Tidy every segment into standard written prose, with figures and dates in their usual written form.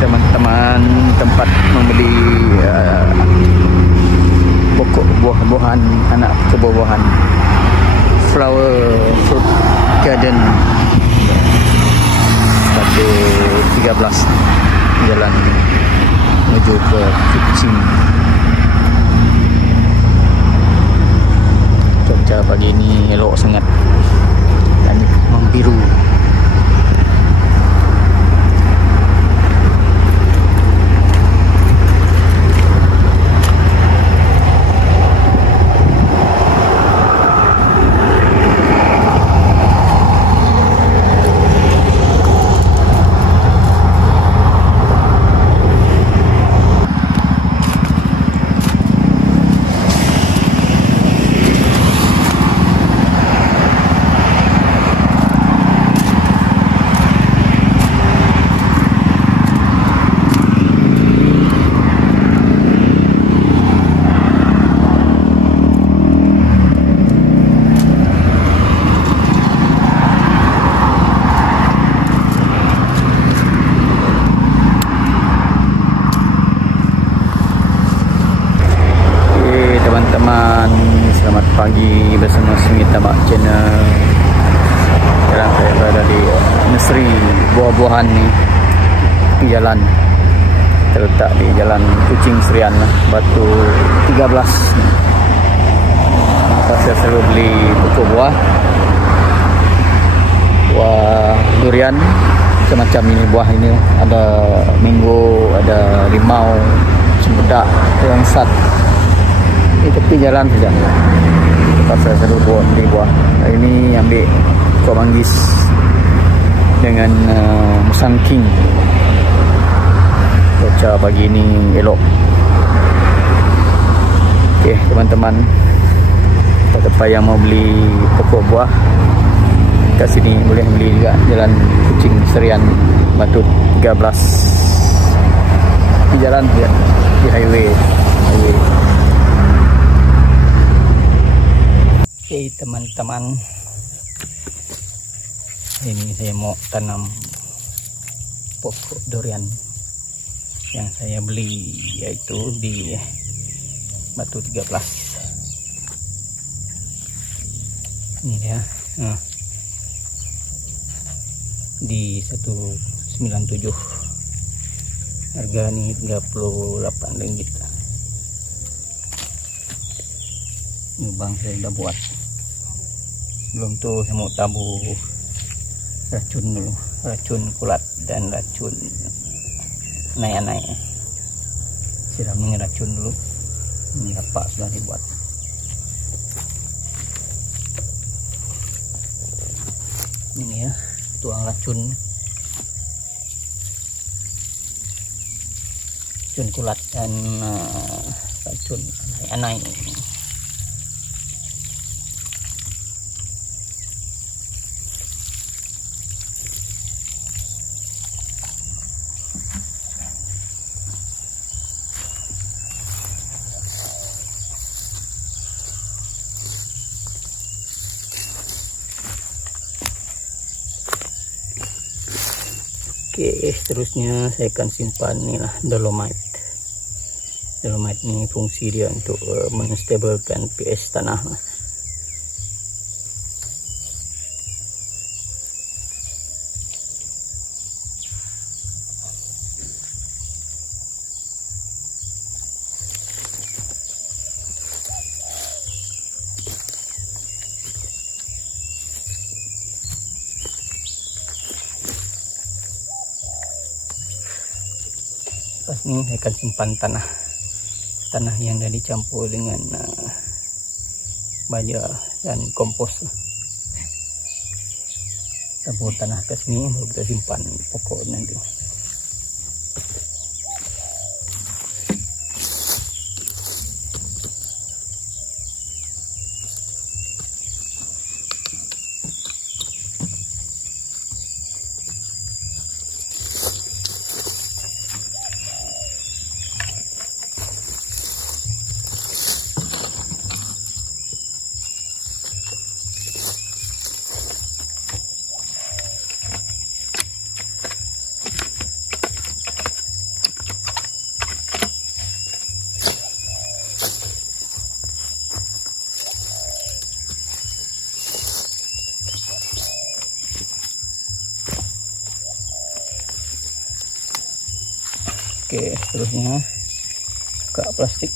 teman-teman tempat membeli pokok buah-buahan, anak buah-buahan, flower fruit garden pada 13 jalan menuju ke Kuching. Cuaca pagi ini elok sangat, langit membiru. Teman-teman, selamat pagi bersama Smith Tabak Channel. Sekarang saya berada di nursery buah-buahan ni, di jalan terletak di jalan Kuching Serian, Batu 13. Saya selalu beli pokok buah durian macam ini. Buah ini ada mango, ada limau, cempedak, langsat. Di tepi jalan saja. Tempat saya selalu beli buah. Hari ini ambil pokok manggis dengan musang king. Cuaca pagi ini elok. Okey teman-teman, siapa yang mau beli pokok buah kat sini boleh beli juga, jalan Kuching Serian, Batu 13. Di jalan ya, di highway. Oke teman-teman, ini saya mau tanam pokok durian yang saya beli, yaitu di Batu 13. Ini dia, di 197, harga ini Rp38. Ini bang saya udah buat. Belum tuh saya mau tabur racun dulu, racun kulat dan racun naik-naik. Siram dengan racun dulu. Ini lapak sudah dibuat. Ini ya, tuang racun kulat dan racun naik-naik. Oke, seterusnya saya akan simpan inilah dolomite. Dolomite ini fungsi dia untuk menstabilkan pH tanah. Lepas ini saya akan simpan tanah yang dah dicampur dengan baja dan kompos. Campur tanah ke sini baru kita simpan pokok nanti. Oke, seterusnya buka plastik.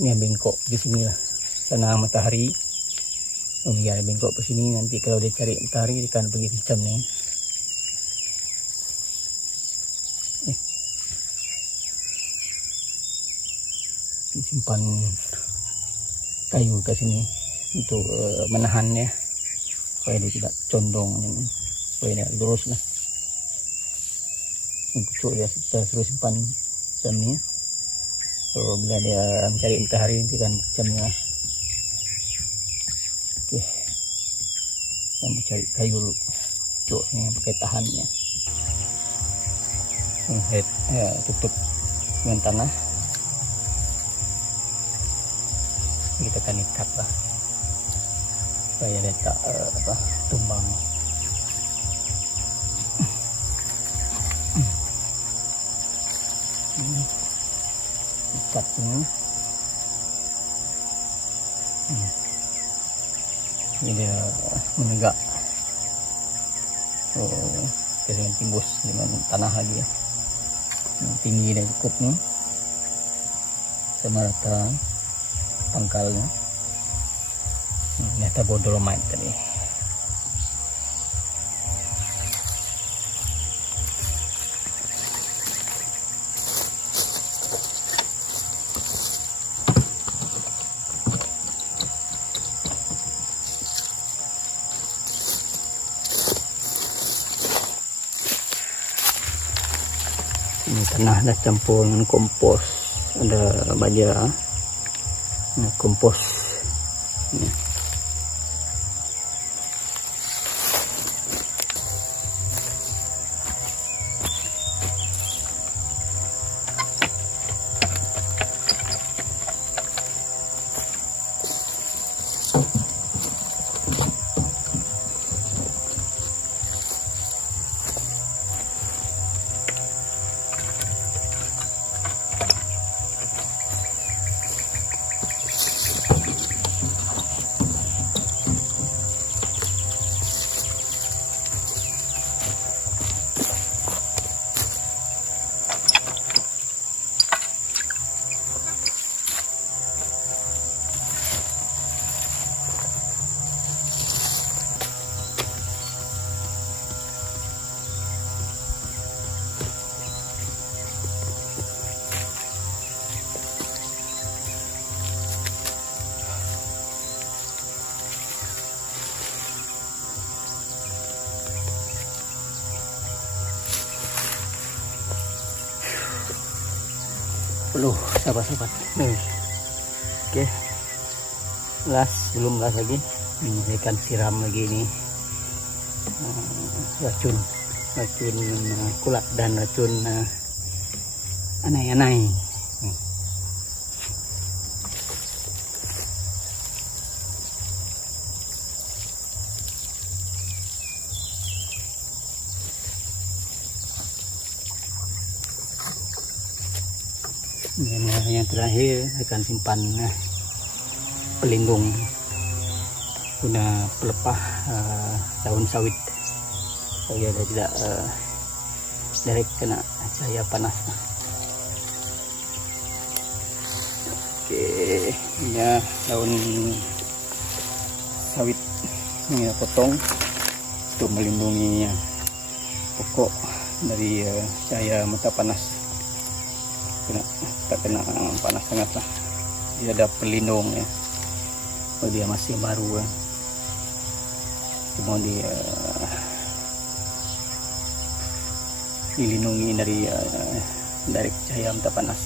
Ini bengkok di sini lah, sana matahari. Biar bengkok ke sini, nanti kalau dia cari matahari dia akan pergi macam ni. Simpan kayu ke sini untuk menahannya supaya dia tidak condong, supaya dia lurus lah. Pucuk dia kita suruh simpan macam ni. So bila dia mencari matahari nanti kan macam ni lah. Okey, dan mencari kayu dulu, pucuk ni pakai tahannya. Tutup dengan tanah. Kita akan ikat lah supaya dia tak tumbang. Ikat ini. Ini dia menegak. So kita jangan timbus dengan tanah lagi ya. Tinggi dan cukup ni, sama rata pangkalnya. Ini ada dolomite tadi. Ini tanah dah campur dengan kompos, ada baja, kompos. Ini. Loh, sahabat-sahabat. Oke. Belum las lagi. Saya akan siram lagi ini racun kulat dan racun anai-anai. Dan yang terakhir akan simpan pelindung guna pelepah daun sawit supaya dia tidak direct kena cahaya panas. Oke, ini daun sawit ini potong untuk melindungi pokok dari cahaya mata panas. Tak kena panas sangat lah. Dia ada pelindung ya. Oh, dia masih baru ya. Cuma dia dilindungi dari cahaya mata panas.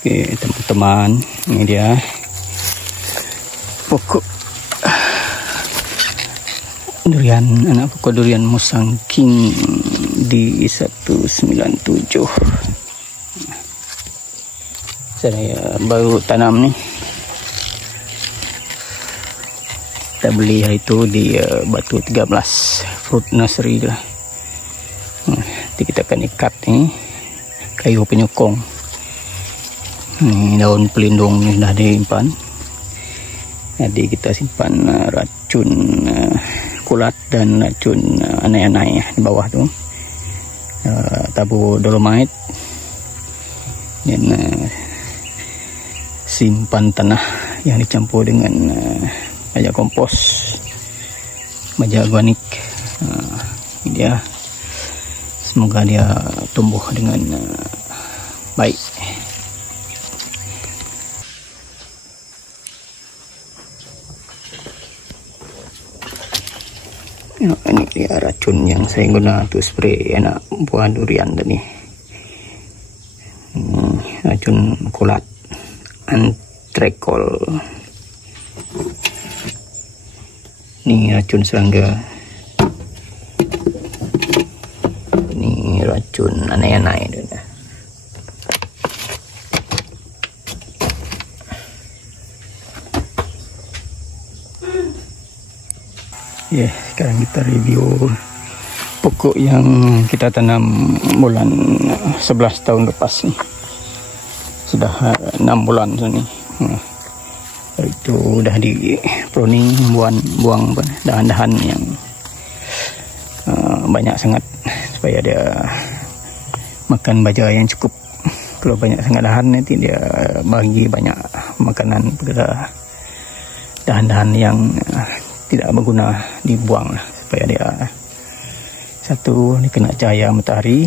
Oke teman-teman, ini dia pokok durian, anak pokok durian Musang King di 197. Saya baru tanam nih. Kita beli hari itu di Batu 13 fruit nursery lah. Nanti kita akan ikat nih kayu penyokong. Ini daun pelindung ini sudah disimpan. Jadi kita simpan racun kulat dan racun anai-anai di bawah tuh. Tabur dolomite dan simpan tanah yang dicampur dengan baja kompos, baja organik. Ini dia. Semoga dia tumbuh dengan baik. Ini dia racun yang saya guna untuk spray anak buah durian tadi. Racun kulat antrekol. Ini racun serangga. Ini racun anai-anai. Ya, sekarang kita review pokok yang kita tanam bulan 11 tahun lepas nih. Sudah 6 bulan sini. Itu udah di pruning, buang dahan-dahan yang banyak sangat supaya dia makan baja yang cukup. Kalau banyak sangat dahan nanti dia bagi banyak makanan kepada dahan-dahan yang tidak berguna, dibuang lah, supaya dia satu dikena cahaya matahari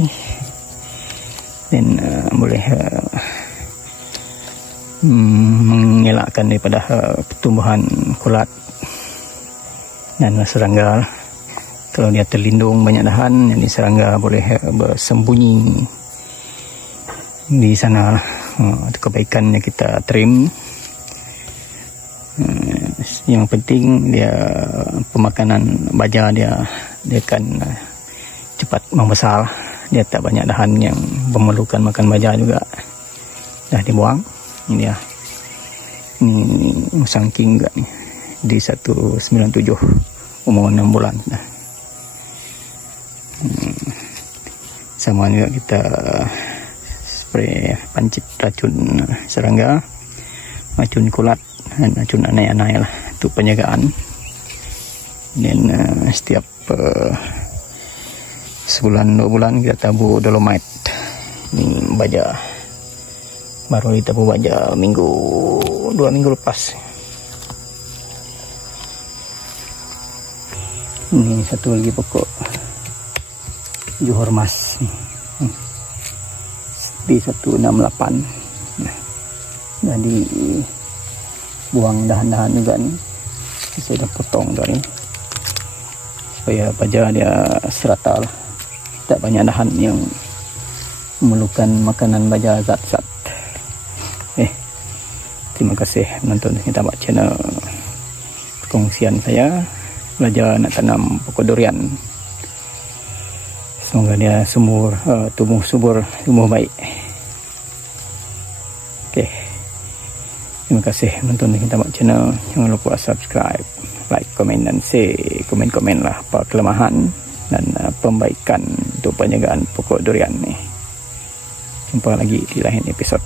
dan boleh mengelakkan daripada pertumbuhan kulat dan serangga. Kalau dia terlindung banyak dahan, jadi serangga boleh bersembunyi di sana. Itu kebaikannya kita trim. Yang penting dia pemakanan baja dia akan cepat membesar. Dia tak banyak dahan yang memerlukan makan baja juga, dah dibuang. Ini dia, ini Musang King juga nih di 197, umur 6 bulan dah. Sama juga kita spray pancit racun serangga, racun kulat dan racun anai-anai lah, itu penjagaan. Dan setiap sebulan 2 bulan kita tabur dolomite. Ini baja baru ditabur baja 2 minggu lepas. Ini satu lagi pokok Johor Mas di 168. Jadi buang dahan-dahan juga nih, saya dah potong tadi supaya baja dia serata lah, tak banyak dahan yang memerlukan makanan baja zat-zat. Terima kasih menonton kita buat channel perkongsian saya belajar nak tanam pokok durian. Semoga dia tumbuh subur, tumbuh baik. Oke. Terima kasih menonton kita buat channel. Jangan lupa subscribe, like, komen dan share. Komen-komen lah apa kelemahan dan pembaikan untuk penjagaan pokok durian nih. Jumpa lagi di lain episod.